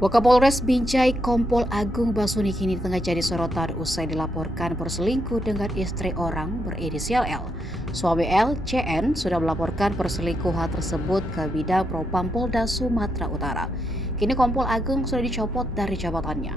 Wakapolres Binjai Kompol Agung Basuni kini tengah jadi sorotan usai dilaporkan berselingkuh dengan istri orang berinisial L. Suami L, CN, sudah melaporkan perselingkuhan tersebut ke Bidang Propam Polda Sumatera Utara. Kini Kompol Agung sudah dicopot dari jabatannya.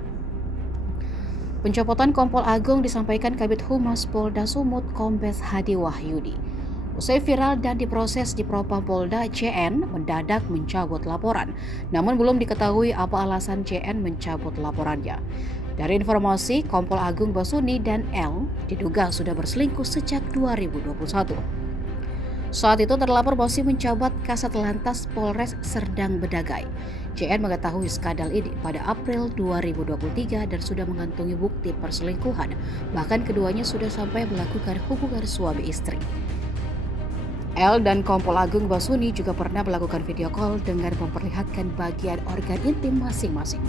Pencopotan Kompol Agung disampaikan Kabid Humas Polda Sumut Kombes Hadi Wahyudi. Usai viral dan diproses di Propam Polda, CN mendadak mencabut laporan. Namun belum diketahui apa alasan CN mencabut laporannya. Dari informasi, Kompol Agung Basuni dan L diduga sudah berselingkuh sejak 2021. Saat itu terlapor masih menjabat Kasat Lantas Polres Serdang Bedagai. CN mengetahui skandal ini pada April 2023 dan sudah mengantongi bukti perselingkuhan. Bahkan keduanya sudah sampai melakukan hubungan suami istri. L dan Kompol Agung Basuni juga pernah melakukan video call dengan memperlihatkan bagian organ intim masing-masing.